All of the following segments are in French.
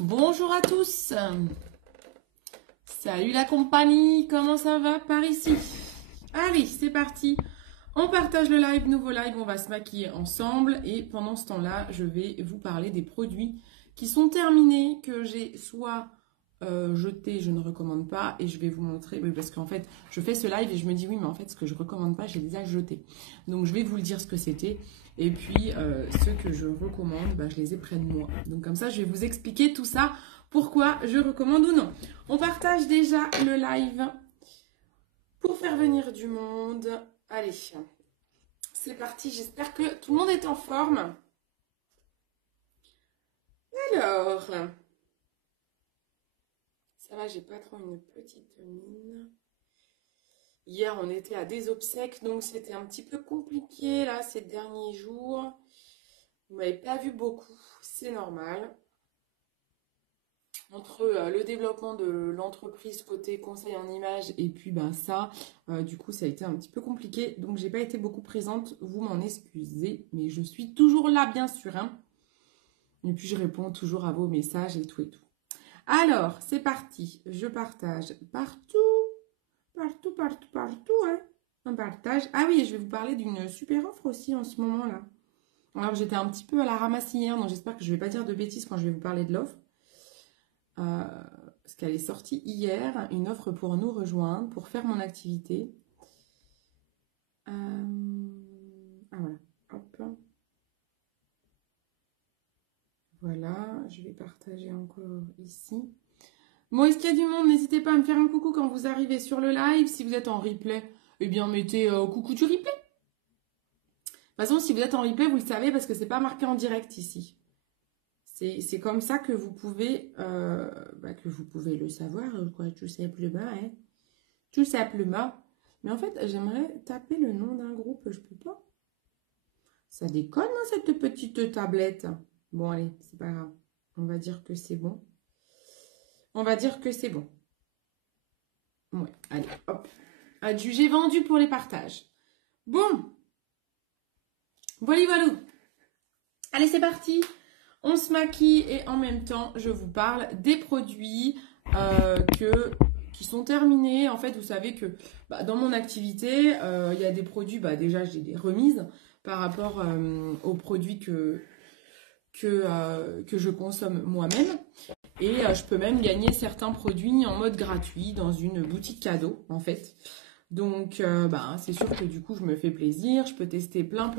Bonjour à tous. Salut la compagnie, comment ça va par ici? Allez, c'est parti. On partage le live, nouveau live, on va se maquiller ensemble et pendant ce temps-là, je vais vous parler des produits qui sont terminés, que j'ai soit jetés, je ne recommande pas et je vais vous montrer, oui, parce qu'en fait, je fais ce live et je me dis oui, mais en fait, ce que je recommande pas, j'ai déjà jeté. Donc, je vais vous le dire ce que c'était et puis ceux que je recommande, bah, je les ai près de moi. Donc, comme ça, je vais vous expliquer tout ça, pourquoi je recommande ou non. On partage déjà le live pour faire venir du monde. Allez, c'est parti. J'espère que tout le monde est en forme. Alors, ça va, j'ai pas trop une petite mine. Hier, on était à des obsèques, donc c'était un petit peu compliqué là ces derniers jours. Vous m'avez pas vu beaucoup, c'est normal. Entre le développement de l'entreprise côté conseil en images et puis ben ça, du coup ça a été un petit peu compliqué. Donc j'ai pas été beaucoup présente, vous m'en excusez, mais je suis toujours là bien sûr. Hein. Et puis je réponds toujours à vos messages et tout et tout. Alors c'est parti, je partage partout, partout, partout, partout. Hein. Un partage. Ah oui, je vais vous parler d'une super offre aussi en ce moment là. Alors j'étais un petit peu à la ramasse hier, donc j'espère que je vais pas dire de bêtises quand je vais vous parler de l'offre. Parce qu'elle est sortie hier, une offre pour nous rejoindre, pour faire mon activité. Ah voilà, hop. Voilà, je vais partager encore ici. Bon, est-ce qu'il y a du monde? N'hésitez pas à me faire un coucou quand vous arrivez sur le live. Si vous êtes en replay, eh bien mettez coucou du replay. De toute façon, si vous êtes en replay, vous le savez parce que c'est pas marqué en direct ici. C'est comme ça que vous pouvez le savoir, quoi, tout simplement, hein. Tout simplement. Mais en fait, j'aimerais taper le nom d'un groupe, je peux pas. Ça déconne, hein, cette petite tablette. Bon, allez, c'est pas grave. On va dire que c'est bon. On va dire que c'est bon. Ouais, allez, hop. Adjugé vendu pour les partages. Bon. Voilà, voilà. Allez, c'est parti. On se maquille et en même temps, je vous parle des produits qui sont terminés. En fait, vous savez que dans mon activité, il y a des produits, déjà j'ai des remises par rapport aux produits que je consomme moi-même. Et je peux même gagner certains produits en mode gratuit dans une boutique cadeau, en fait. Donc, c'est sûr que du coup, je me fais plaisir. Je peux tester plein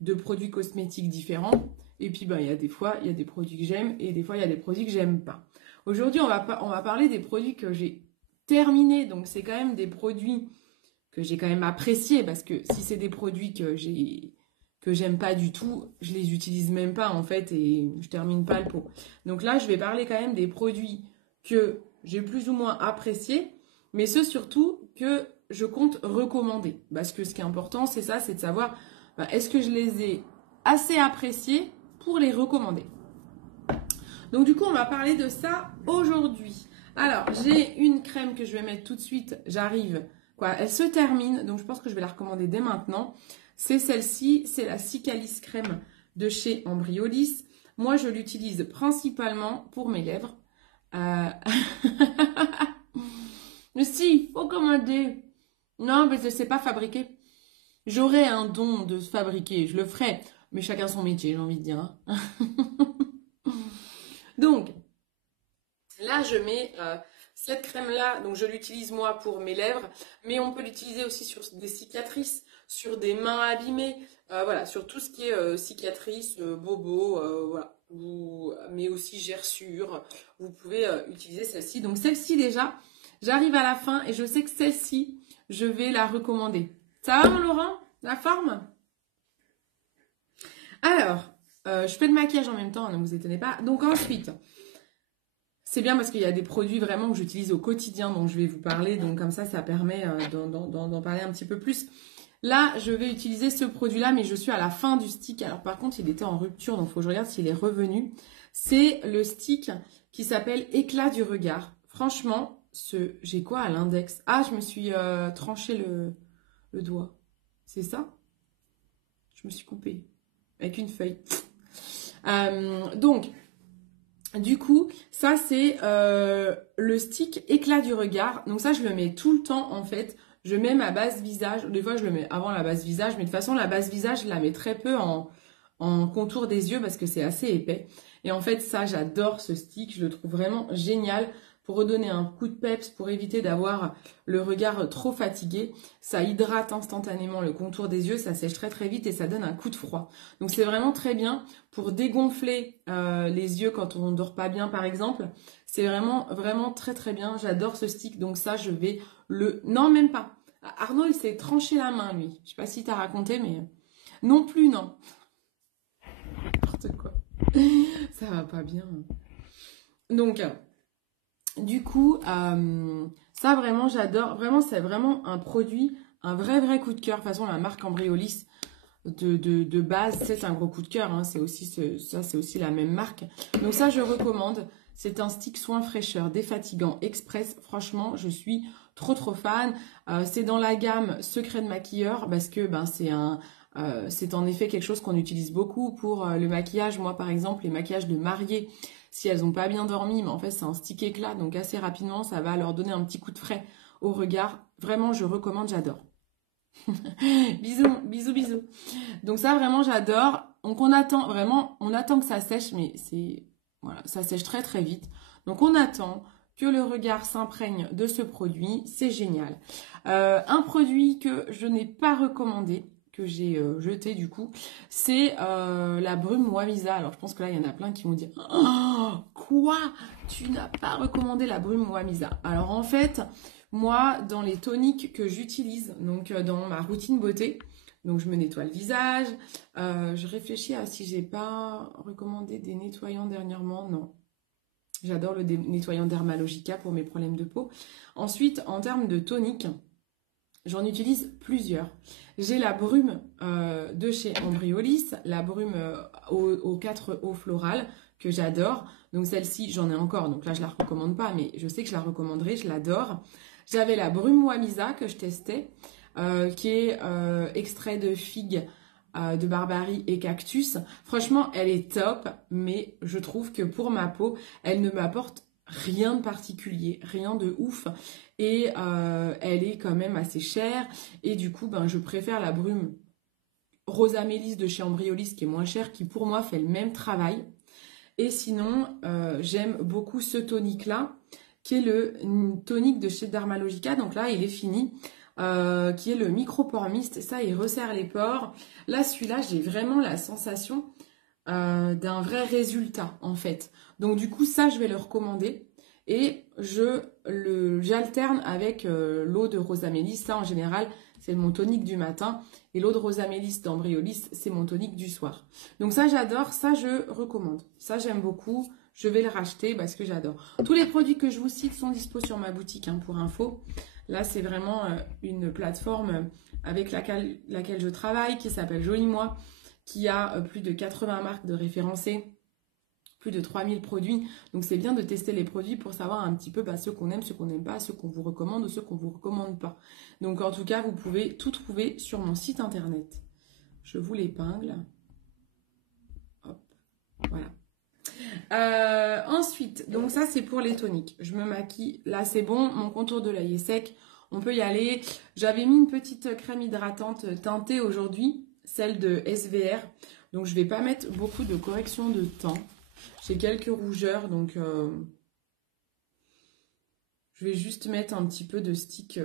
de produits cosmétiques différents. Et puis, il y a des fois, il y a des produits que j'aime et des fois, il y a des produits que j'aime pas. Aujourd'hui, on va parler des produits que j'ai terminés. Donc, c'est quand même des produits que j'ai quand même appréciés parce que si c'est des produits que j'aime pas du tout, je les utilise même pas en fait et je termine pas le pot. Donc là, je vais parler quand même des produits que j'ai plus ou moins appréciés, mais ceux surtout que je compte recommander. Parce que ce qui est important, c'est ça, c'est de savoir est-ce que je les ai assez appréciés pour les recommander. Donc du coup, on va parler de ça aujourd'hui. Alors, j'ai une crème que je vais mettre tout de suite. J'arrive. Elle se termine, donc je pense que je vais la recommander dès maintenant. C'est celle-ci, c'est la Cicalis crème de chez Embryolisse. Moi, je l'utilise principalement pour mes lèvres. Mais si, faut commander. Non, mais c'est pas fabriqué. J'aurais un don de fabriquer, je le ferais. Mais chacun son métier, j'ai envie de dire. Hein. Donc, là, je mets cette crème-là, donc je l'utilise moi pour mes lèvres, mais on peut l'utiliser aussi sur des cicatrices, sur des mains abîmées, voilà, sur tout ce qui est cicatrices, bobos, voilà, mais aussi gerçures. Vous pouvez utiliser celle-ci. Donc celle-ci déjà, j'arrive à la fin et je sais que celle-ci, je vais la recommander. Ça va, mon Laurent? La forme? Alors, je fais le maquillage en même temps, ne vous étonnez pas. Donc ensuite, c'est bien parce qu'il y a des produits vraiment que j'utilise au quotidien dont je vais vous parler. Donc comme ça permet d'en parler un petit peu plus. Là, je vais utiliser ce produit-là, mais je suis à la fin du stick. Alors par contre, il était en rupture, donc il faut que je regarde s'il est revenu. C'est le stick qui s'appelle Éclat du regard. Franchement, j'ai quoi à l'index? Ah, je me suis tranché le doigt. C'est ça? Je me suis coupée avec une feuille. Donc, Du coup, ça c'est le stick éclat du regard. Donc ça, je le mets tout le temps en fait. Je mets ma base visage. Des fois, je le mets avant la base visage. Mais de toute façon, la base visage, je la mets très peu en contour des yeux parce que c'est assez épais. Et en fait, ça, j'adore ce stick. Je le trouve vraiment génial pour redonner un coup de peps, pour éviter d'avoir le regard trop fatigué. Ça hydrate instantanément le contour des yeux. Ça sèche très très vite et ça donne un coup de froid. Donc c'est vraiment très bien pour dégonfler les yeux quand on ne dort pas bien par exemple. C'est vraiment vraiment très très bien. J'adore ce stick. Donc ça, je vais le... Non, même pas. Arnaud, il s'est tranché la main, lui. Je sais pas si t'as raconté, mais... Non plus, non. N'importe quoi. Ça va pas bien. Donc, du coup, ça vraiment, j'adore. Vraiment, c'est vraiment un produit, un vrai, vrai coup de cœur. De toute façon, la marque Embryolisse de base, c'est un gros coup de cœur. Hein. C'est aussi ça, c'est aussi la même marque. Donc ça, je recommande. C'est un stick soin fraîcheur défatigant express. Franchement, je suis trop, trop fan. C'est dans la gamme secret de maquilleur parce que ben, c'est en effet quelque chose qu'on utilise beaucoup pour le maquillage. Moi, par exemple, les maquillages de mariée, si elles n'ont pas bien dormi, mais en fait, c'est un stick éclat. Donc, assez rapidement, ça va leur donner un petit coup de frais au regard. Vraiment, je recommande, j'adore. Bisous, bisous, bisous. Donc, ça, vraiment, j'adore. Donc, on attend, vraiment, on attend que ça sèche, mais c'est, voilà, ça sèche très, très vite. Donc, on attend que le regard s'imprègne de ce produit. C'est génial. Un produit que je n'ai pas recommandé, que j'ai jeté du coup, c'est la brume Wamisa. Alors je pense que là il y en a plein qui vont dire oh, quoi? Tu n'as pas recommandé la brume Wamisa? Alors en fait, moi dans les toniques que j'utilise, donc dans ma routine beauté, donc je me nettoie le visage, je réfléchis à si j'ai pas recommandé des nettoyants dernièrement, non. J'adore le nettoyant Dermalogica pour mes problèmes de peau. Ensuite, en termes de tonique, j'en utilise plusieurs. J'ai la brume de chez Embryolisse, la brume aux 4 eaux florales que j'adore. Donc celle-ci, j'en ai encore, donc là je la recommande pas, mais je sais que je la recommanderai, je l'adore. J'avais la brume Wamisa que je testais, qui est extrait de figue, de barbarie et cactus. Franchement, elle est top, mais je trouve que pour ma peau, elle ne m'apporte rien de particulier, rien de ouf. Et elle est quand même assez chère. Et du coup, ben, je préfère la brume Rosa Mélisse de chez Embryolisse qui est moins chère, qui pour moi fait le même travail. Et sinon, j'aime beaucoup ce tonique-là, qui est le tonique de chez Dermalogica. Donc là, il est fini. Qui est le micropore mist. Ça, il resserre les pores. Là, celui-là, j'ai vraiment la sensation d'un vrai résultat, en fait. Donc du coup, ça, je vais le recommander. Et j'alterne avec l'eau de Rosamélis. Ça, en général, c'est mon tonique du matin. Et l'eau de Rosamélis d'Embryolisse, c'est mon tonique du soir. Donc ça, j'adore. Ça, je recommande. Ça, j'aime beaucoup. Je vais le racheter parce que j'adore. Tous les produits que je vous cite sont dispo sur ma boutique, hein, pour info. Là, c'est vraiment une plateforme avec laquelle je travaille, qui s'appelle Joli Moi, qui a plus de 80 marques de référencés, plus de 3000 produits. Donc c'est bien de tester les produits pour savoir un petit peu ceux qu'on aime, ceux qu'on n'aime pas, ceux qu'on vous recommande ou ceux qu'on vous recommande pas. Donc en tout cas, vous pouvez tout trouver sur mon site internet. Je vous l'épingle. Hop, voilà. Ensuite, donc ça c'est pour les toniques. Je me maquille, là c'est bon, mon contour de l'œil est sec, on peut y aller. J'avais mis une petite crème hydratante teintée aujourd'hui, celle de SVR. Donc je vais pas mettre beaucoup de correction de teint. J'ai quelques rougeurs, donc je vais juste mettre un petit peu de stick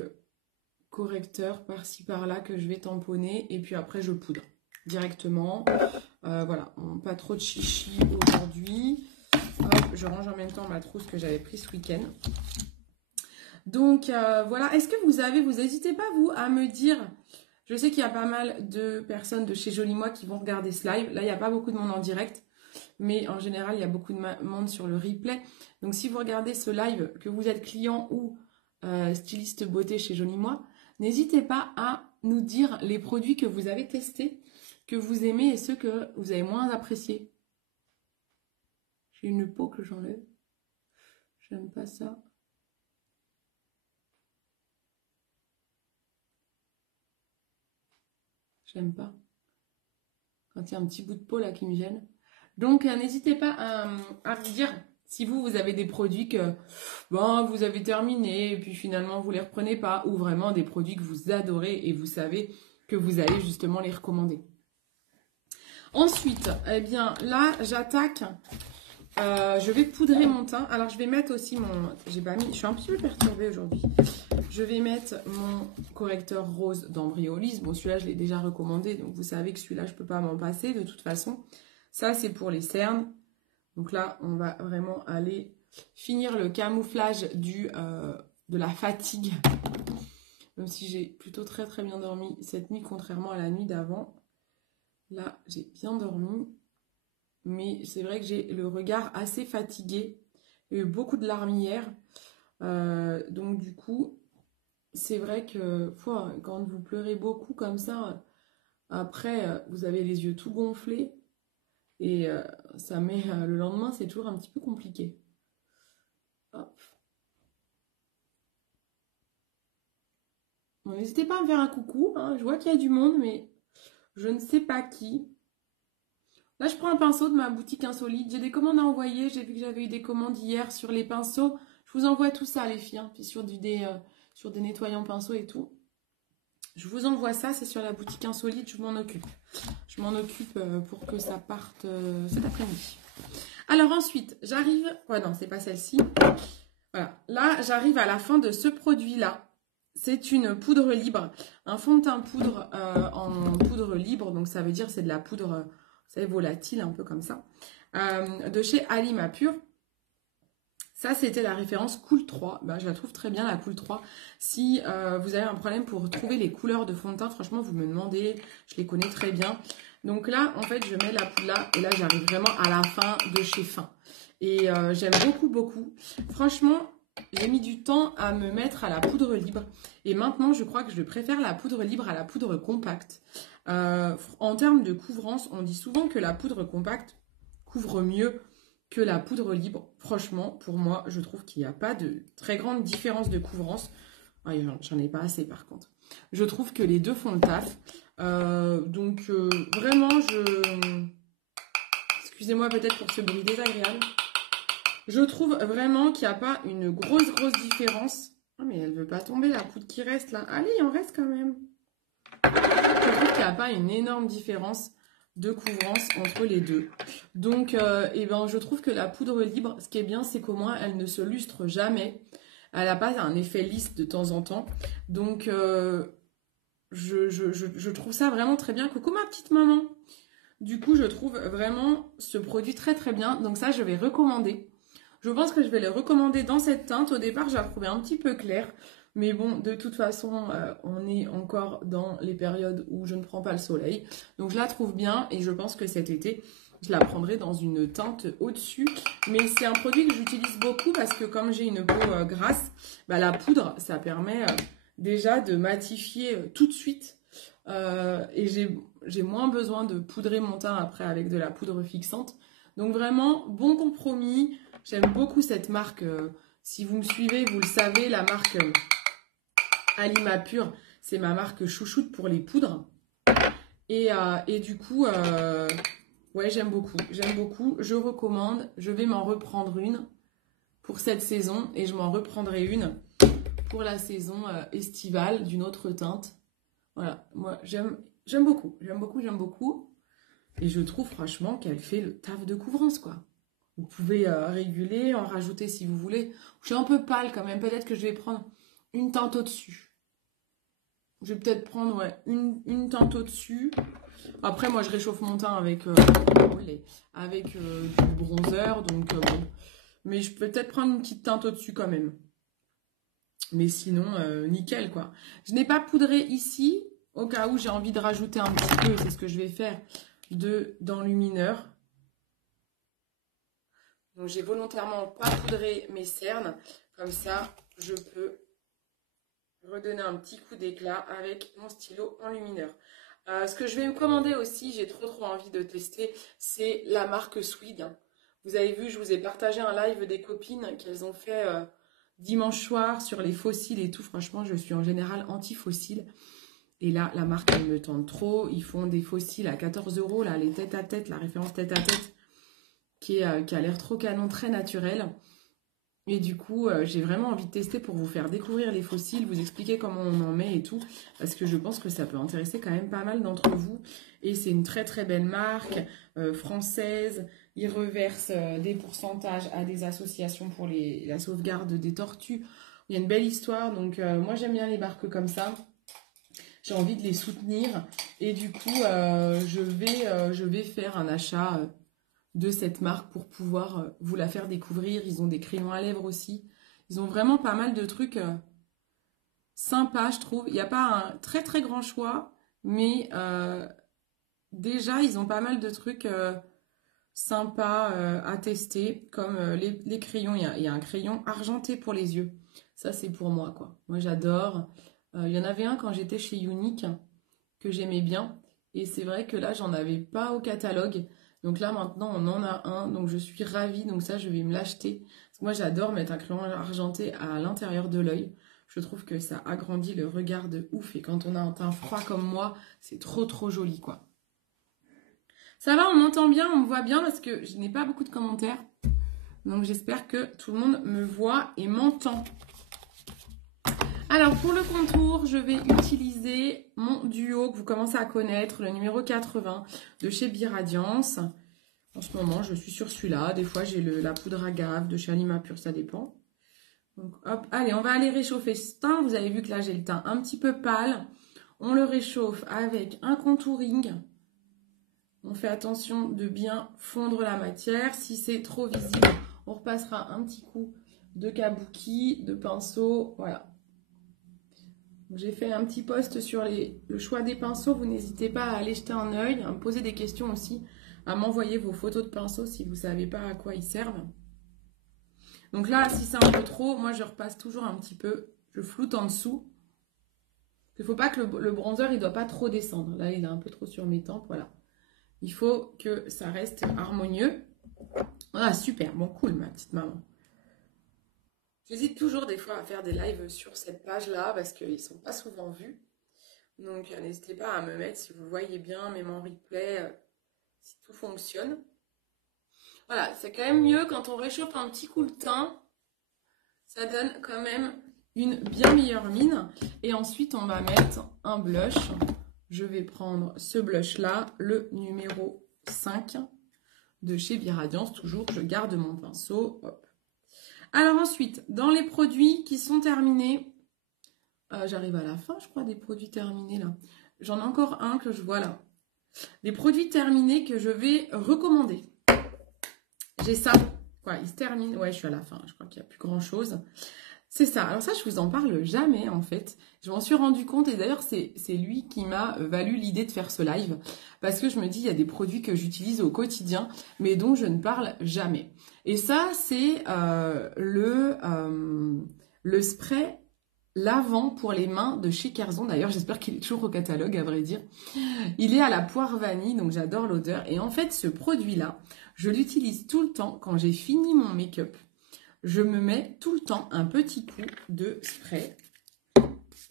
correcteur par-ci par-là que je vais tamponner. Et puis après je poudre directement. Voilà, pas trop de chichi aujourd'hui. Hop, je range en même temps ma trousse que j'avais prise ce week-end. Donc voilà, est-ce que vous n'hésitez pas vous à me dire, je sais qu'il y a pas mal de personnes de chez Joli Moi qui vont regarder ce live. Là, il n'y a pas beaucoup de monde en direct, mais en général, il y a beaucoup de monde sur le replay. Donc si vous regardez ce live, que vous êtes client ou styliste beauté chez Joli Moi, n'hésitez pas à nous dire les produits que vous avez testés, que vous aimez et ceux que vous avez moins appréciés. J'ai une peau que j'enlève. J'aime pas ça. J'aime pas. Quand il y a un petit bout de peau là qui me gêne. Donc n'hésitez pas à me dire Si vous avez des produits que bon, vous avez terminé et puis finalement vous les reprenez pas, ou vraiment des produits que vous adorez et vous savez que vous allez justement les recommander. Ensuite, eh bien là, j'attaque. Je vais poudrer mon teint. Alors, je vais mettre aussi mon... J'ai pas mis... Je suis un petit peu perturbée aujourd'hui. Je vais mettre mon correcteur rose d'Embryolis. Bon, celui-là, je l'ai déjà recommandé. Donc, vous savez que celui-là, je peux pas m'en passer de toute façon. Ça, c'est pour les cernes. Donc là, on va vraiment aller finir le camouflage de la fatigue. Même si j'ai plutôt très très bien dormi cette nuit, contrairement à la nuit d'avant. Là, j'ai bien dormi. Mais c'est vrai que j'ai le regard assez fatigué. Il y a eu beaucoup de larmes hier. Donc du coup, c'est vrai que quand vous pleurez beaucoup comme ça, après, vous avez les yeux tout gonflés. Et ça met le lendemain, c'est toujours un petit peu compliqué. Hop. Bon, n'hésitez pas à me faire un coucou. Hein. Je vois qu'il y a du monde, mais je ne sais pas qui. Là, je prends un pinceau de ma boutique Insolite. J'ai des commandes à envoyer. J'ai vu que j'avais eu des commandes hier sur les pinceaux. Je vous envoie tout ça, les filles. Hein. Puis sur des nettoyants pinceaux et tout. Je vous envoie ça. C'est sur la boutique Insolite. Je m'en occupe. Je m'en occupe pour que ça parte cet après-midi. Alors ensuite, j'arrive... Ouais, non, c'est pas celle-ci. Voilà. Là, j'arrive à la fin de ce produit-là. C'est une poudre libre. Un fond de teint poudre en poudre libre. Donc, ça veut dire c'est de la poudre... Vous savez, volatile, un peu comme ça. De chez Alimapur. Ça, c'était la référence Cool 3. Ben, je la trouve très bien, la Cool 3. Si vous avez un problème pour trouver les couleurs de fond de teint, franchement, vous me demandez. Je les connais très bien. Donc là, en fait, je mets la poudre là. Et là, j'arrive vraiment à la fin de chez Fin. Et j'aime beaucoup, beaucoup. Franchement, j'ai mis du temps à me mettre à la poudre libre. Et maintenant, je crois que je préfère la poudre libre à la poudre compacte. En termes de couvrance, on dit souvent que la poudre compacte couvre mieux que la poudre libre. Franchement, pour moi, je trouve qu'il n'y a pas de très grande différence de couvrance. Ah, j'en ai pas assez par contre. Je trouve que les deux font le taf. Vraiment, excusez-moi peut-être pour ce bruit désagréable. Je trouve vraiment qu'il n'y a pas une grosse différence. Ah, mais elle ne veut pas tomber, la poudre qui reste là. Allez, il en reste quand même. Je trouve qu'il n'y a pas une énorme différence de couvrance entre les deux. Donc, je trouve que la poudre libre, ce qui est bien, c'est qu'au moins, elle ne se lustre jamais. Elle n'a pas un effet lisse de temps en temps. Donc, je trouve ça vraiment très bien. Coucou ma petite maman. Du coup, je trouve vraiment ce produit très très bien. Donc ça, je vais recommander. Je pense que je vais le recommander dans cette teinte. Au départ, je la trouvais un petit peu claire. Mais bon, de toute façon, on est encore dans les périodes où je ne prends pas le soleil. Donc, je la trouve bien et je pense que cet été, je la prendrai dans une teinte au-dessus. Mais c'est un produit que j'utilise beaucoup parce que comme j'ai une peau grasse, la poudre, ça permet déjà de matifier tout de suite. Et j'ai moins besoin de poudrer mon teint après avec de la poudre fixante. Donc, vraiment, bon compromis. J'aime beaucoup cette marque. Si vous me suivez, vous le savez, la marque... Alimapur, c'est ma marque chouchoute pour les poudres. Et du coup, ouais, j'aime beaucoup. J'aime beaucoup. Je recommande. Je vais m'en reprendre une pour cette saison. Et je m'en reprendrai une pour la saison estivale d'une autre teinte. Voilà. Moi, j'aime beaucoup. J'aime beaucoup, j'aime beaucoup. Et je trouve franchement qu'elle fait le taf de couvrance, quoi. Vous pouvez réguler, en rajouter si vous voulez. Je suis un peu pâle quand même. Peut-être que je vais prendre une teinte au-dessus. Je vais peut-être prendre une teinte au-dessus. Après, moi, je réchauffe mon teint avec du bronzer. Donc, bon. Mais je peux peut-être prendre une petite teinte au-dessus quand même. Mais sinon, nickel, quoi. Je n'ai pas poudré ici. Au cas où j'ai envie de rajouter un petit peu. C'est ce que je vais faire d'enlumineur. Donc, j'ai volontairement pas poudré mes cernes. Comme ça, je peux redonner un petit coup d'éclat avec mon stylo enlumineur. Ce que je vais me commander aussi, j'ai trop envie de tester, c'est la marque Swig. Vous avez vu, je vous ai partagé un live des copines qu'elles ont fait dimanche soir sur les fossiles et tout. Franchement, je suis en général anti-fossiles. Et là, la marque, elle me tente trop. Ils font des fossiles à 14 €, là, les tête à tête, la référence tête à tête. qui a l'air trop canon, très naturel. Et du coup, j'ai vraiment envie de tester pour vous faire découvrir les fossiles, vous expliquer comment on en met et tout, parce que je pense que ça peut intéresser quand même pas mal d'entre vous. Et c'est une très très belle marque française. Ils reversent des pourcentages à des associations pour la sauvegarde des tortues. Il y a une belle histoire, donc moi j'aime bien les marques comme ça. J'ai envie de les soutenir et du coup, je vais faire un achat de cette marque pour pouvoir vous la faire découvrir. Ils ont des crayons à lèvres aussi. Ils ont vraiment pas mal de trucs sympas, je trouve. Il n'y a pas un très très grand choix, mais déjà, ils ont pas mal de trucs sympas à tester, comme les crayons. Il y a un crayon argenté pour les yeux. Ça, c'est pour moi, quoi. Moi, j'adore. Il y en avait un quand j'étais chez Unique que j'aimais bien. Et c'est vrai que là, j'en avais pas au catalogue. Donc là, maintenant, on en a un. Donc je suis ravie. Donc ça, je vais me l'acheter. Parce que moi, j'adore mettre un crayon argenté à l'intérieur de l'œil. Je trouve que ça agrandit le regard de ouf. Et quand on a un teint froid comme moi, c'est trop trop joli, quoi. Ça va, on m'entend bien, on me voit bien parce que je n'ai pas beaucoup de commentaires. Donc j'espère que tout le monde me voit et m'entend. Alors pour le contour, je vais utiliser mon duo que vous commencez à connaître, le numéro 80 de chez Biradiance. En ce moment, je suis sur celui-là. Des fois, j'ai la poudre agave de chez Anima Pur, ça dépend. Donc hop, allez, on va aller réchauffer ce teint. Vous avez vu que là, j'ai le teint un petit peu pâle. On le réchauffe avec un contouring. On fait attention de bien fondre la matière. Si c'est trop visible, on repassera un petit coup de kabuki, de pinceau. Voilà. J'ai fait un petit post sur le choix des pinceaux. Vous n'hésitez pas à aller jeter un œil, à me poser des questions aussi, à m'envoyer vos photos de pinceaux si vous ne savez pas à quoi ils servent. Donc là, si c'est un peu trop, moi je repasse toujours un petit peu. Je floute en dessous. Il ne faut pas que le bronzer, il ne doit pas trop descendre. Là, il est un peu trop sur mes tempes, voilà. Il faut que ça reste harmonieux. Ah, super. Bon, cool, ma petite maman. J'hésite toujours des fois à faire des lives sur cette page-là parce qu'ils ne sont pas souvent vus. Donc, n'hésitez pas à me mettre si vous voyez bien, même en replay, si tout fonctionne. Voilà, c'est quand même mieux quand on réchauffe un petit coup le teint. Ça donne quand même une bien meilleure mine. Et ensuite, on va mettre un blush. Je vais prendre ce blush-là, le numéro 5 de chez Biradiance. Toujours, je garde mon pinceau. Hop. Alors ensuite, dans les produits qui sont terminés, j'arrive à la fin, je crois, des produits terminés là. J'en ai encore un que je vois là. Des produits terminés que je vais recommander. J'ai ça. Quoi, il se termine. Ouais, je suis à la fin. Je crois qu'il n'y a plus grand chose. C'est ça. Alors ça, je vous en parle jamais en fait. Je m'en suis rendu compte et d'ailleurs, c'est lui qui m'a valu l'idée de faire ce live. Parce que je me dis, il y a des produits que j'utilise au quotidien, mais dont je ne parle jamais. Et ça, c'est le spray lavant pour les mains de chez Kerzon. D'ailleurs, j'espère qu'il est toujours au catalogue, à vrai dire. Il est à la poire vanille, donc j'adore l'odeur. Et en fait, ce produit-là, je l'utilise tout le temps quand j'ai fini mon make-up. Je me mets tout le temps un petit coup de spray.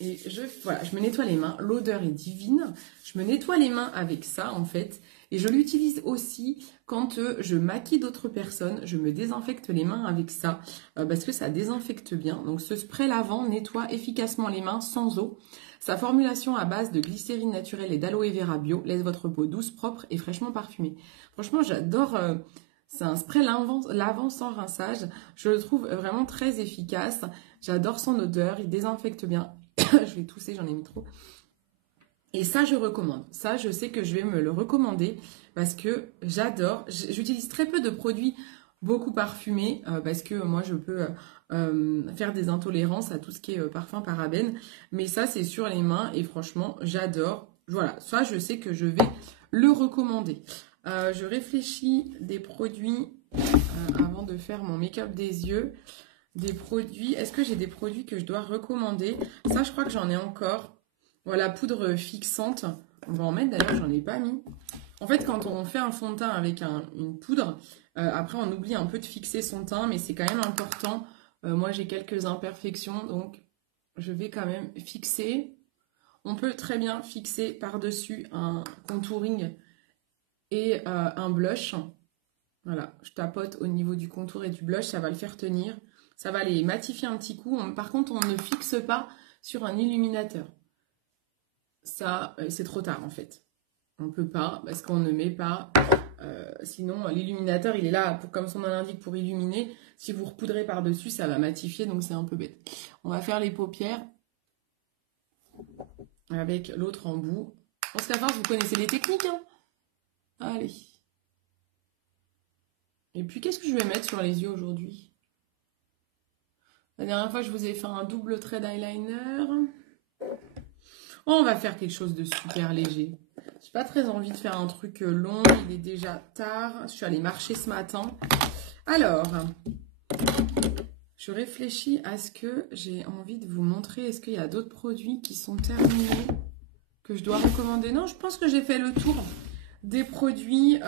Et voilà, je me nettoie les mains. L'odeur est divine. Je me nettoie les mains avec ça, en fait. Et je l'utilise aussi quand je maquille d'autres personnes. Je me désinfecte les mains avec ça parce que ça désinfecte bien. Donc, ce spray lavant nettoie efficacement les mains sans eau. Sa formulation à base de glycérine naturelle et d'aloe vera bio laisse votre peau douce, propre et fraîchement parfumée. Franchement, j'adore. C'est un spray lavant sans rinçage. Je le trouve vraiment très efficace. J'adore son odeur. Il désinfecte bien. Je vais tousser, j'en ai mis trop. Et ça, je recommande. Ça, je sais que je vais me le recommander parce que j'adore. J'utilise très peu de produits beaucoup parfumés parce que moi, je peux faire des intolérances à tout ce qui est parfum parabène. Mais ça, c'est sur les mains et franchement, j'adore. Voilà, ça, je sais que je vais le recommander. Je réfléchis des produits avant de faire mon make-up des yeux. Des produits. Est-ce que j'ai des produits que je dois recommander? Ça, je crois que j'en ai encore. Voilà, poudre fixante. On va en mettre d'ailleurs, j'en ai pas mis. En fait, quand on fait un fond de teint avec une poudre, après on oublie un peu de fixer son teint, mais c'est quand même important. Moi, j'ai quelques imperfections, donc je vais quand même fixer. On peut très bien fixer par-dessus un contouring et un blush. Voilà, je tapote au niveau du contour et du blush, ça va le faire tenir. Ça va les matifier un petit coup. Par contre, on ne fixe pas sur un illuminateur. Ça, c'est trop tard en fait. On ne peut pas parce qu'on ne met pas. Sinon, l'illuminateur, il est là, comme son nom l'indique, pour illuminer. Si vous repoudrez par-dessus, ça va matifier, donc c'est un peu bête. On va faire les paupières avec l'autre en bout. Parce qu'à force, vous connaissez les techniques, hein. Allez. Et puis, qu'est-ce que je vais mettre sur les yeux aujourd'hui? La dernière fois, je vous ai fait un double trait d'eyeliner. Oh, on va faire quelque chose de super léger. J'ai pas très envie de faire un truc long. Il est déjà tard. Je suis allée marcher ce matin. Alors, je réfléchis à ce que j'ai envie de vous montrer. Est-ce qu'il y a d'autres produits qui sont terminés que je dois recommander? Non, je pense que j'ai fait le tour des produits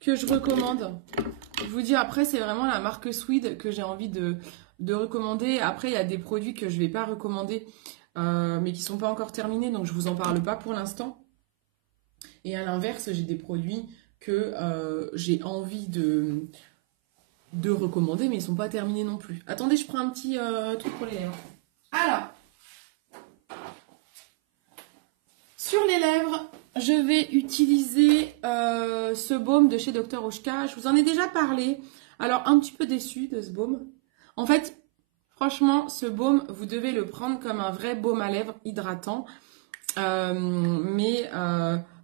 que je recommande. Je vous dis, après, c'est vraiment la marque Swede que j'ai envie de recommander. Après, il y a des produits que je ne vais pas recommander, mais qui ne sont pas encore terminés, donc je ne vous en parle pas pour l'instant. Et à l'inverse, j'ai des produits que j'ai envie de recommander, mais ils ne sont pas terminés non plus. Attendez, je prends un petit truc pour les lèvres. Alors, sur les lèvres, je vais utiliser ce baume de chez Dr. Oshka. Je vous en ai déjà parlé. Alors, un petit peu déçue de ce baume. En fait, franchement, ce baume, vous devez le prendre comme un vrai baume à lèvres hydratant. Mais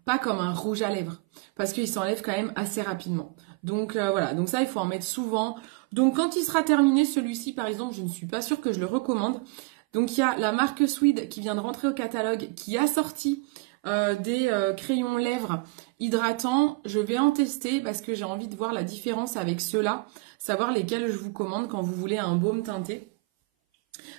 pas comme un rouge à lèvres. Parce qu'il s'enlève quand même assez rapidement. Donc, voilà. Donc ça, il faut en mettre souvent. Donc, quand il sera terminé, celui-ci, par exemple, je ne suis pas sûre que je le recommande. Donc, il y a la marque Swede qui vient de rentrer au catalogue, qui a sorti des crayons lèvres hydratants. Je vais en tester parce que j'ai envie de voir la différence avec ceux-là, savoir lesquels je vous commande quand vous voulez un baume teinté.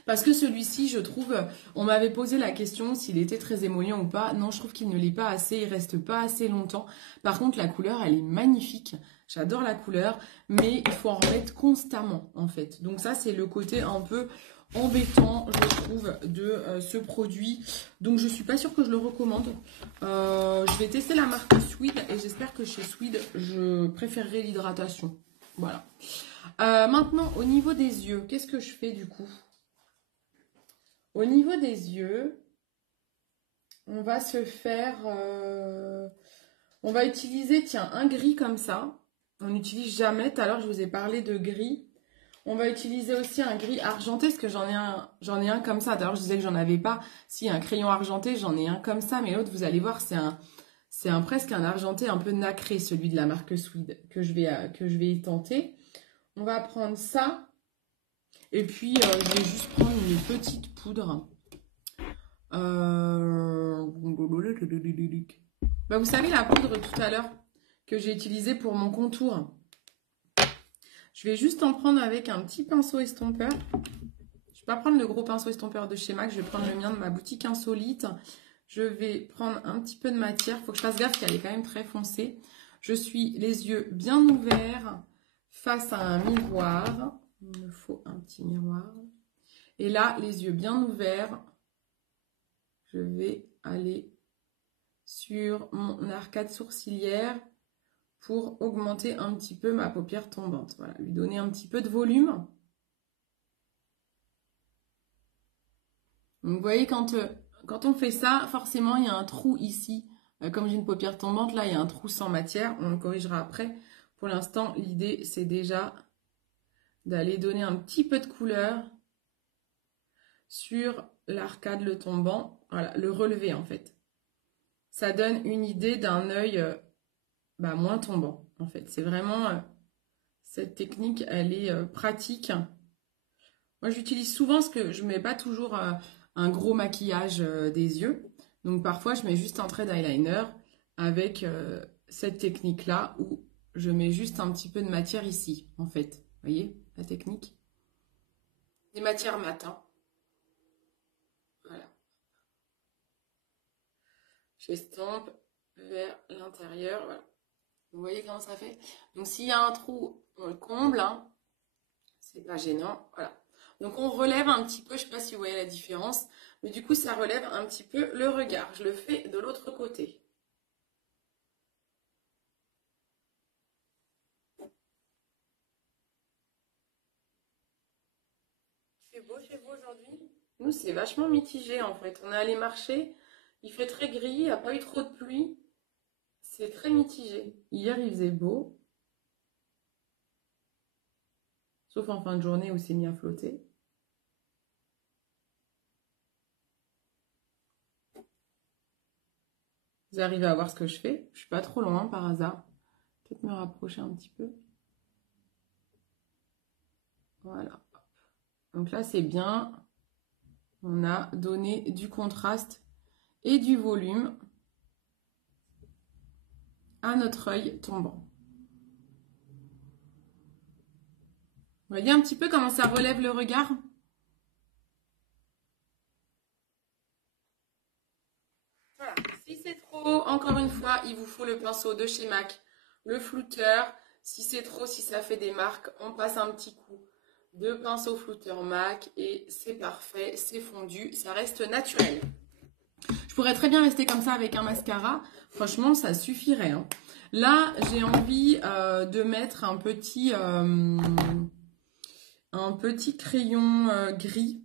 Parce que celui-ci, je trouve, on m'avait posé la question s'il était très émollient ou pas. Non, je trouve qu'il ne l'est pas assez, il reste pas assez longtemps. Par contre, la couleur, elle est magnifique. J'adore la couleur, mais il faut en remettre constamment, en fait. Donc ça, c'est le côté un peu embêtant, je trouve, de ce produit. Donc, je suis pas sûre que je le recommande. Je vais tester la marque Swede et j'espère que chez Swede, je préférerai l'hydratation. Voilà. Maintenant, au niveau des yeux, qu'est-ce que je fais du coup? Au niveau des yeux, on va se faire... on va utiliser, tiens, un gris comme ça. On n'utilise jamais. Tout à l'heure, je vous ai parlé de gris. On va utiliser aussi un gris argenté, parce que j'en ai un comme ça. D'ailleurs, je disais que j'en avais pas. Si, un crayon argenté, j'en ai un comme ça. Mais l'autre, vous allez voir, c'est presque un argenté un peu nacré, celui de la marque Swede, que je vais tenter. On va prendre ça. Et puis, je vais juste prendre une petite poudre. Bah, vous savez, la poudre tout à l'heure que j'ai utilisée pour mon contour. Je vais juste en prendre avec un petit pinceau estompeur. Je ne vais pas prendre le gros pinceau estompeur de chez MAC. Je vais prendre le mien de ma boutique Insolite. Je vais prendre un petit peu de matière. Il faut que je fasse gaffe qu'elle est quand même très foncée. Je suis les yeux bien ouverts face à un miroir. Il me faut un petit miroir. Et là, les yeux bien ouverts. Je vais aller sur mon arcade sourcilière pour augmenter un petit peu ma paupière tombante. Voilà, lui donner un petit peu de volume. Donc, vous voyez, quand on fait ça, forcément, il y a un trou ici. Comme j'ai une paupière tombante, là, il y a un trou sans matière. On le corrigera après. Pour l'instant, l'idée, c'est déjà d'aller donner un petit peu de couleur sur l'arcade, le tombant. Voilà, le relever, en fait. Ça donne une idée d'un œil moins tombant, en fait. C'est vraiment... cette technique, elle est pratique. Moi, j'utilise souvent parce que je ne mets pas toujours un gros maquillage des yeux. Donc, parfois, je mets juste un trait d'eyeliner avec cette technique-là où je mets juste un petit peu de matière ici, en fait. Vous voyez la technique? Des matières mat, hein. Voilà. J'estompe vers l'intérieur, voilà. Vous voyez comment ça fait? Donc, s'il y a un trou, on le comble, hein. C'est pas gênant, voilà. Donc, on relève un petit peu, je ne sais pas si vous voyez la différence, mais du coup, ça relève un petit peu le regard. Je le fais de l'autre côté. C'est beau chez vous aujourd'hui? Nous, c'est vachement mitigé en fait. On est allé marcher, il fait très gris, il n'y a pas eu trop de pluie. C'est très mitigé. Hier, il faisait beau, sauf en fin de journée où c'est mis à flotter. Vous arrivez à voir ce que je fais? Je suis pas trop loin par hasard. Peut-être me rapprocher un petit peu. Voilà. Donc là, c'est bien. On a donné du contraste et du volume à notre œil tombant. Vous voyez un petit peu comment ça relève le regard? Voilà. Si c'est trop, encore une fois, il vous faut le pinceau de chez MAC, le flouteur. Si c'est trop, si ça fait des marques, on passe un petit coup de pinceau flouteur MAC et c'est parfait, c'est fondu, ça reste naturel. Je pourrais très bien rester comme ça avec un mascara. Franchement, ça suffirait, hein. Là, j'ai envie de mettre un petit crayon gris.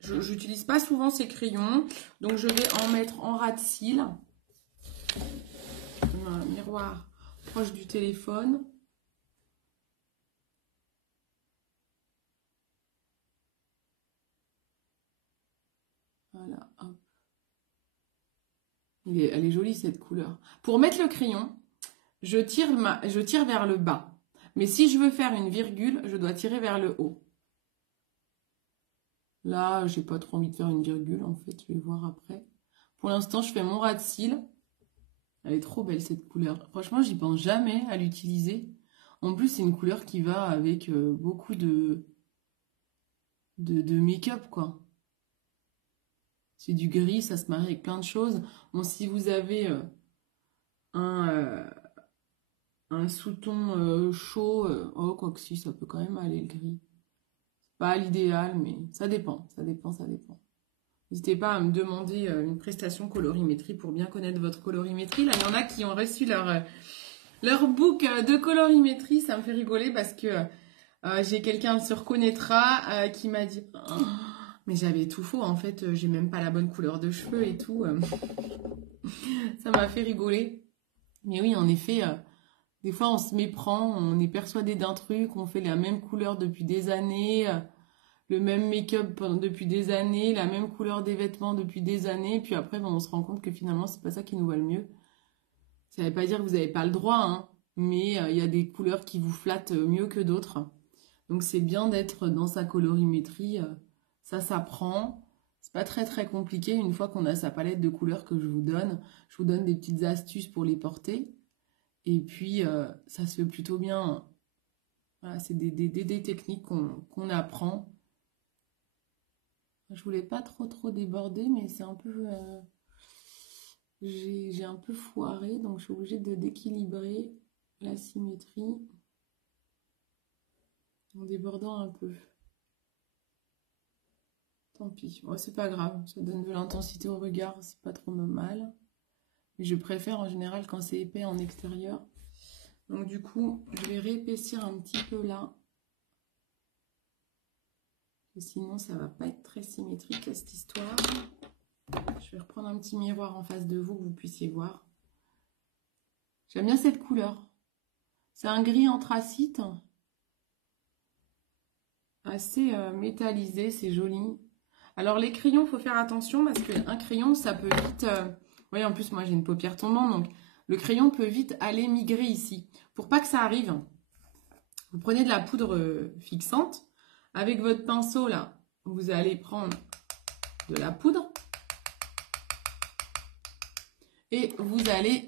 Je n'utilise pas souvent ces crayons, donc je vais en mettre en ras de cils. Un miroir proche du téléphone. Voilà, hop. Elle est jolie cette couleur. Pour mettre le crayon, je tire vers le bas. Mais si je veux faire une virgule, je dois tirer vers le haut. Là, j'ai pas trop envie de faire une virgule, en fait, je vais voir après. Pour l'instant, je fais mon ras de cils. Elle est trop belle cette couleur. Franchement, j'y pense jamais à l'utiliser. En plus, c'est une couleur qui va avec beaucoup de make-up, quoi. C'est du gris, ça se marie avec plein de choses. Bon, si vous avez un, un sous-ton chaud, oh, quoi que si, ça peut quand même aller le gris. Pas l'idéal, mais ça dépend, ça dépend, ça dépend. N'hésitez pas à me demander une prestation colorimétrie pour bien connaître votre colorimétrie. Là, il y en a qui ont reçu leur book de colorimétrie. Ça me fait rigoler parce que j'ai quelqu'un se reconnaîtra qui m'a dit oh, mais j'avais tout faux, en fait, j'ai même pas la bonne couleur de cheveux et tout. Ça m'a fait rigoler. Mais oui, en effet, des fois on se méprend, on est persuadé d'un truc, on fait la même couleur depuis des années, le même make-up depuis des années, la même couleur des vêtements depuis des années, puis après on se rend compte que finalement c'est pas ça qui nous va le mieux. Ça veut pas dire que vous n'avez pas le droit, hein, mais il y a des couleurs qui vous flattent mieux que d'autres. Donc c'est bien d'être dans sa colorimétrie, ça s'apprend. C'est pas très très compliqué une fois qu'on a sa palette de couleurs que je vous donne. Je vous donne des petites astuces pour les porter. Et puis ça se fait plutôt bien. Voilà, c'est des techniques qu'on apprend. Je voulais pas trop déborder, mais c'est un peu... j'ai un peu foiré, donc je suis obligée d'équilibrer la symétrie en débordant un peu. Tant pis, oh, c'est pas grave, ça donne de l'intensité au regard, c'est pas trop mal. Mais je préfère en général quand c'est épais en extérieur. Donc du coup, je vais réépaissir un petit peu là. Sinon, ça va pas être très symétrique cette histoire. Je vais reprendre un petit miroir en face de vous que vous puissiez voir. J'aime bien cette couleur. C'est un gris anthracite. Assez métallisé, c'est joli. Alors les crayons, il faut faire attention parce qu'un crayon, ça peut vite... Vous voyez, en plus, moi j'ai une paupière tombante, donc le crayon peut vite aller migrer ici. Pour pas que ça arrive, vous prenez de la poudre fixante. Avec votre pinceau, là, vous allez prendre de la poudre. Et vous allez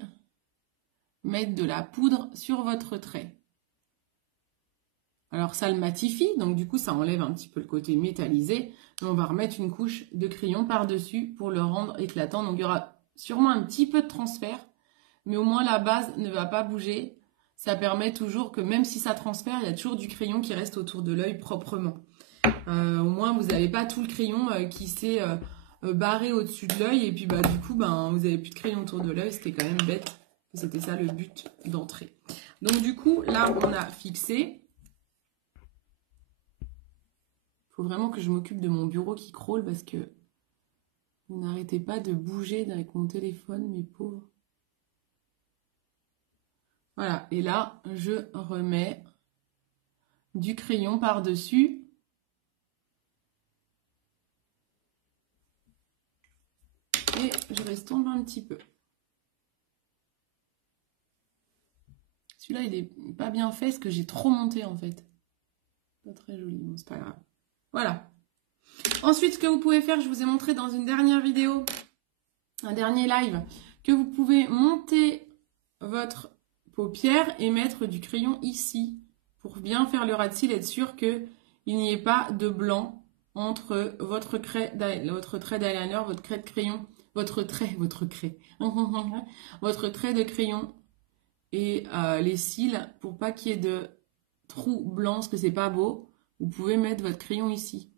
mettre de la poudre sur votre trait. Alors ça le matifie, donc du coup ça enlève un petit peu le côté métallisé. Et on va remettre une couche de crayon par-dessus pour le rendre éclatant. Donc il y aura sûrement un petit peu de transfert, mais au moins la base ne va pas bouger. Ça permet toujours que même si ça transfère, il y a toujours du crayon qui reste autour de l'œil proprement. Au moins vous n'avez pas tout le crayon qui s'est barré au-dessus de l'œil et puis bah du coup vous n'avez plus de crayon autour de l'œil. C'était quand même bête. C'était ça le but d'entrée. Donc du coup là on a fixé. faut vraiment que je m'occupe de mon bureau qui crawl parce que vous n'arrêtez pas de bouger avec mon téléphone, mes pauvres. Voilà, et là, je remets du crayon par-dessus. Et je restompe un petit peu. Celui-là, il est pas bien fait parce que j'ai trop monté en fait. Pas très joli, bon, c'est pas grave. Voilà. Ensuite, ce que vous pouvez faire, je vous ai montré dans une dernière vidéo, un dernier live, que vous pouvez monter votre paupière et mettre du crayon ici pour bien faire le ras de cils, être sûr qu'il n'y ait pas de blanc entre votre trait d'eyeliner, votre craie de crayon, votre trait de crayon et les cils pour pas qu'il y ait de trous blancs parce que c'est pas beau. Vous pouvez mettre votre crayon ici.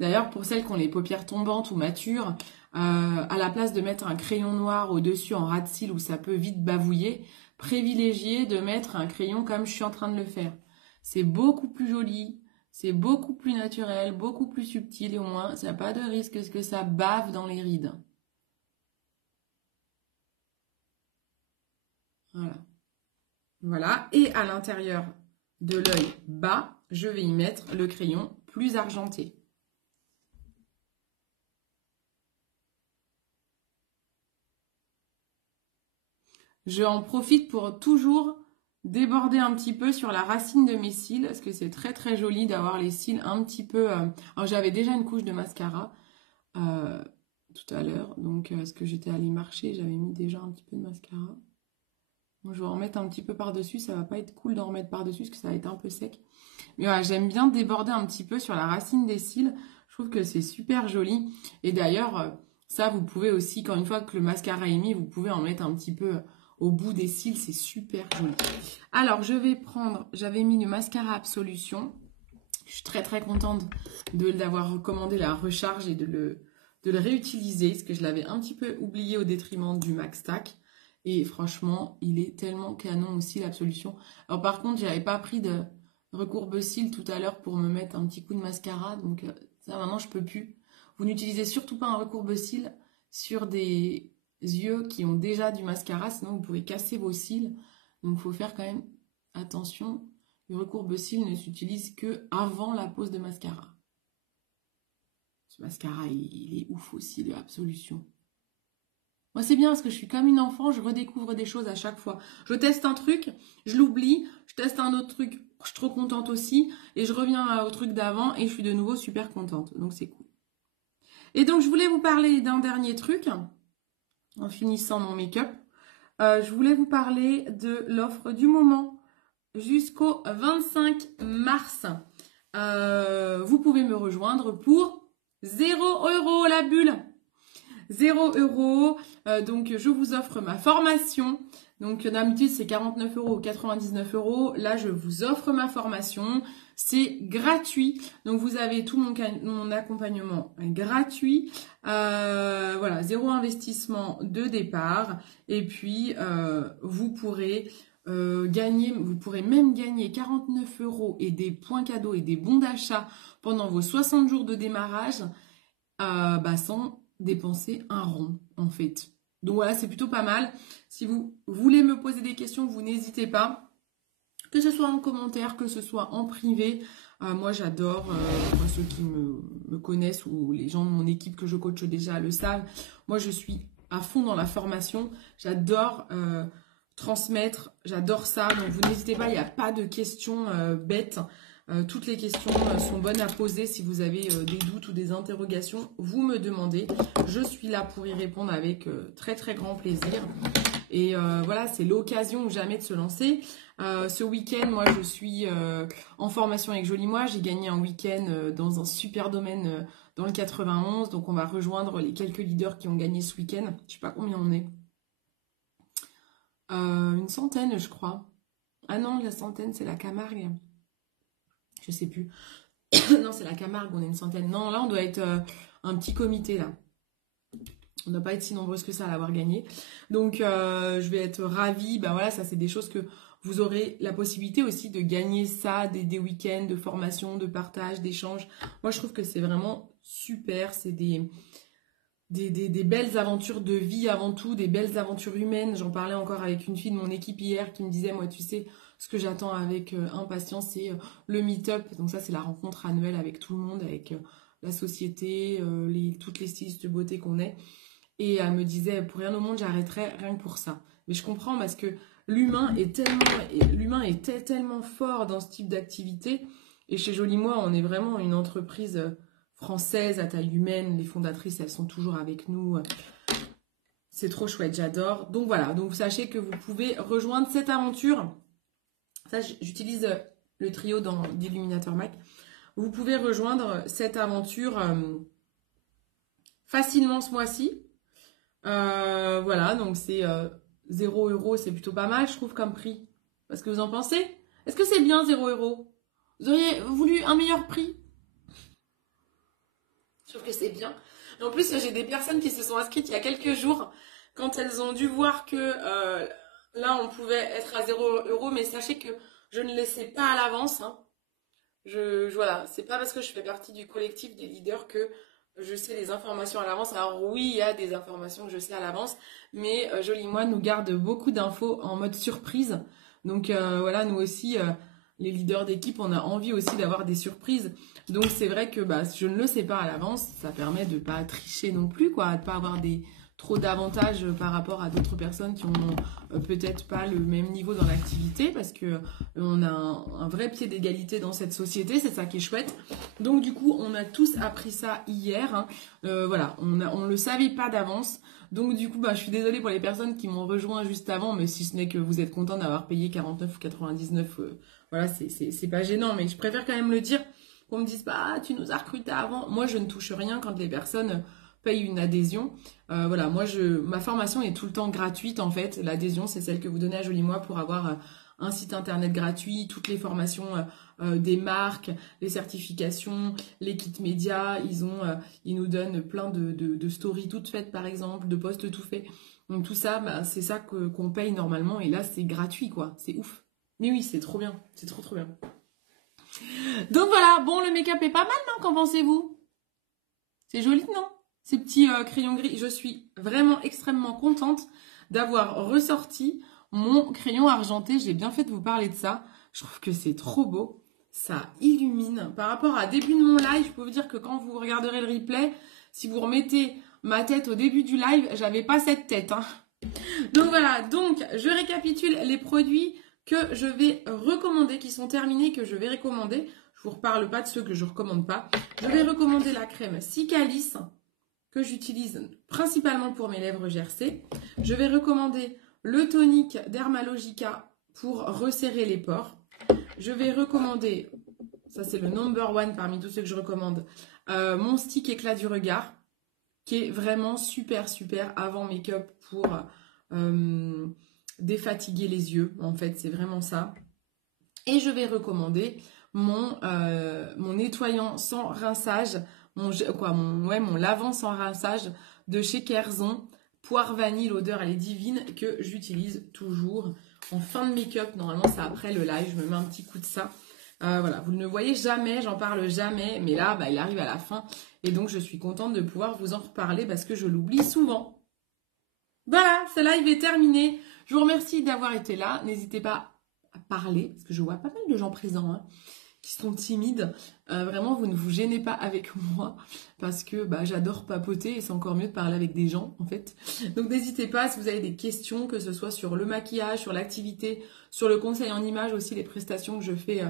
D'ailleurs, pour celles qui ont les paupières tombantes ou matures, à la place de mettre un crayon noir au-dessus en ras de cils où ça peut vite bavouiller, privilégiez de mettre un crayon comme je suis en train de le faire. C'est beaucoup plus joli, c'est beaucoup plus naturel, beaucoup plus subtil et au moins, ça n'a pas de risque que ça bave dans les rides. Voilà. Voilà. Et à l'intérieur de l'œil bas, je vais y mettre le crayon plus argenté. Je en profite pour toujours déborder un petit peu sur la racine de mes cils parce que c'est très très joli d'avoir les cils un petit peu... Alors j'avais déjà une couche de mascara tout à l'heure, donc parce que j'étais allée marcher, j'avais mis déjà un petit peu de mascara. Donc, je vais en remettre un petit peu par-dessus, ça va pas être cool d'en remettre par-dessus parce que ça va être un peu sec. Mais voilà, j'aime bien déborder un petit peu sur la racine des cils, je trouve que c'est super joli. Et d'ailleurs, ça vous pouvez aussi, quand une fois que le mascara est mis, vous pouvez en mettre un petit peu... au bout des cils, c'est super joli. Alors, je vais prendre... J'avais mis le mascara Absolution. Je suis très très contente d'avoir recommandé la recharge et de le réutiliser. Parce que je l'avais un petit peu oublié au détriment du Max Tack. Et franchement, il est tellement canon aussi, l'Absolution. Alors par contre, j'avais pas pris de recourbe-cils tout à l'heure pour me mettre un petit coup de mascara. Donc ça, maintenant, je peux plus. Vous n'utilisez surtout pas un recourbe-cils sur des... yeux qui ont déjà du mascara, sinon vous pouvez casser vos cils. Donc il faut faire quand même attention. Le recourbe-cils ne s'utilise que avant la pose de mascara. Ce mascara, il est ouf aussi, le Absolution. Moi c'est bien parce que je suis comme une enfant, je redécouvre des choses à chaque fois. Je teste un truc, je l'oublie, je teste un autre truc, je suis trop contente aussi, et je reviens au truc d'avant et je suis de nouveau super contente. Donc c'est cool. Et donc je voulais vous parler d'un dernier truc. En finissant mon make-up, je voulais vous parler de l'offre du moment jusqu'au 25 mars. Vous pouvez me rejoindre pour 0 € la bulle. 0 €. Donc, je vous offre ma formation. Donc, d'habitude, c'est 49 € ou 99 €. Là, je vous offre ma formation. C'est gratuit. Donc, vous avez tout mon accompagnement gratuit. Voilà, 0 investissement de départ. Et puis, vous pourrez vous pourrez même gagner 49 € et des points cadeaux et des bons d'achat pendant vos 60 jours de démarrage sans dépenser un rond en fait. Donc voilà, c'est plutôt pas mal. Si vous voulez me poser des questions, vous n'hésitez pas. Que ce soit en commentaire, que ce soit en privé. Moi j'adore, ceux qui me connaissent ou les gens de mon équipe que je coach déjà le savent. Moi je suis à fond dans la formation. J'adore transmettre, j'adore ça. Donc vous n'hésitez pas, il n'y a pas de questions bêtes. Toutes les questions sont bonnes à poser. Si vous avez des doutes ou des interrogations, vous me demandez. Je suis là pour y répondre avec très très grand plaisir. Et voilà, c'est l'occasion ou jamais de se lancer. Ce week-end, moi, je suis en formation avec Jolie Moi. J'ai gagné un week-end dans un super domaine dans le 91. Donc, on va rejoindre les quelques leaders qui ont gagné ce week-end. Je sais pas combien on est. Une centaine, je crois. Ah non, la centaine, c'est la Camargue. Je sais plus. Non, c'est la Camargue, on est une centaine. Non, là, on doit être un petit comité, là. On ne doit pas être si nombreuses que ça à l'avoir gagné. Donc, je vais être ravie. Ben voilà, ça, c'est des choses que Vous aurez la possibilité aussi de gagner ça, des week-ends de formation, de partage, d'échange. Moi, je trouve que c'est vraiment super. C'est des belles aventures de vie avant tout, des belles aventures humaines. J'en parlais encore avec une fille de mon équipe hier qui me disait, moi, tu sais, ce que j'attends avec impatience, c'est le meet-up. Donc ça, c'est la rencontre annuelle avec tout le monde, avec la société, toutes les stylistes de beauté qu'on est. Et elle me disait, pour rien au monde, j'arrêterais rien que pour ça. Mais je comprends parce que l'humain est tellement fort dans ce type d'activité. Et chez Jolie Moi, on est vraiment une entreprise française à taille humaine. Les fondatrices, elles sont toujours avec nous. C'est trop chouette, j'adore. Donc voilà, donc sachez que vous pouvez rejoindre cette aventure. Ça, j'utilise le trio d'Illuminateur Mac. Vous pouvez rejoindre cette aventure facilement ce mois-ci. Voilà, donc c'est 0 €, c'est plutôt pas mal, je trouve, comme prix. Parce que vous en pensez? Est-ce que c'est bien 0 €? Vous auriez voulu un meilleur prix? Je trouve que c'est bien. Et en plus, j'ai des personnes qui se sont inscrites il y a quelques jours quand elles ont dû voir que là, on pouvait être à 0 €, mais sachez que je ne le sais pas à l'avance. Hein. Voilà, c'est pas parce que je fais partie du collectif des leaders que je sais les informations à l'avance. Alors oui, il y a des informations que je sais à l'avance, mais Jolie Moi nous garde beaucoup d'infos en mode surprise. Donc voilà, nous aussi, les leaders d'équipe, on a envie aussi d'avoir des surprises. Donc c'est vrai que bah, je ne le sais pas à l'avance, ça permet de pas tricher non plus, quoi, de pas avoir trop d'avantages par rapport à d'autres personnes qui ont peut-être pas le même niveau dans l'activité, parce que on a un vrai pied d'égalité dans cette société, c'est ça qui est chouette. Donc du coup, on a tous appris ça hier. Hein. Voilà, on le savait pas d'avance. Donc du coup, bah, je suis désolée pour les personnes qui m'ont rejoint juste avant, mais si ce n'est que vous êtes content d'avoir payé 49 ou 99, voilà, c'est pas gênant, mais je préfère quand même le dire, qu'on me dise pas, tu nous as recruté avant. Moi, je ne touche rien quand les personnes payent une adhésion. Voilà, moi, ma formation est tout le temps gratuite en fait. L'adhésion, c'est celle que vous donnez à Jolie Moi pour avoir un site internet gratuit, toutes les formations des marques, les certifications, les kits médias. Ils nous donnent plein de stories toutes faites par exemple, de posts tout faits. Donc tout ça, bah, c'est ça qu'on paye normalement et là, c'est gratuit quoi. C'est ouf. Mais oui, c'est trop bien. C'est trop bien. Donc voilà, bon, le make-up est pas mal, non? Qu'en pensez-vous? C'est joli, non? Ces petits crayons gris. Je suis vraiment extrêmement contente d'avoir ressorti mon crayon argenté. J'ai bien fait de vous parler de ça. Je trouve que c'est trop beau. Ça illumine. Par rapport à début de mon live, je peux vous dire que quand vous regarderez le replay, si vous remettez ma tête au début du live, j'avais pas cette tête. Hein. Donc voilà, donc je récapitule les produits que je vais recommander, qui sont terminés, que je vais recommander. Je vous reparle pas de ceux que je recommande pas. Je vais recommander la crème Cicalis, que j'utilise principalement pour mes lèvres gercées. Je vais recommander le tonique Dermalogica pour resserrer les pores. Je vais recommander, ça c'est le number one parmi tous ceux que je recommande, mon stick éclat du regard, qui est vraiment super avant make-up pour défatiguer les yeux. En fait, c'est vraiment ça. Et je vais recommander mon nettoyant sans rinçage, mon lavant sans rinçage de chez Kerzon, poire vanille, l'odeur elle est divine, que j'utilise toujours en fin de make-up. Normalement c'est après le live, je me mets un petit coup de ça. Voilà, vous ne le voyez jamais, j'en parle jamais, mais là bah, il arrive à la fin et donc je suis contente de pouvoir vous en reparler parce que je l'oublie souvent. Voilà, ce live est terminé. Je vous remercie d'avoir été là. N'hésitez pas à parler, parce que je vois pas mal de gens présents hein, qui sont timides. Vraiment, vous ne vous gênez pas avec moi, parce que bah, j'adore papoter et c'est encore mieux de parler avec des gens, en fait. Donc n'hésitez pas, si vous avez des questions, que ce soit sur le maquillage, sur l'activité, sur le conseil en images, aussi les prestations que je fais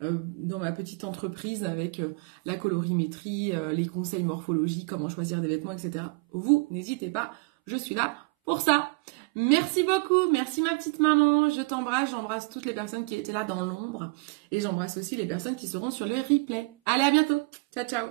dans ma petite entreprise avec la colorimétrie, les conseils morphologie, comment choisir des vêtements, etc. Vous, n'hésitez pas, je suis là pour ça. Merci beaucoup, merci ma petite maman, je t'embrasse, j'embrasse toutes les personnes qui étaient là dans l'ombre et j'embrasse aussi les personnes qui seront sur le replay. Allez, à bientôt, ciao ciao.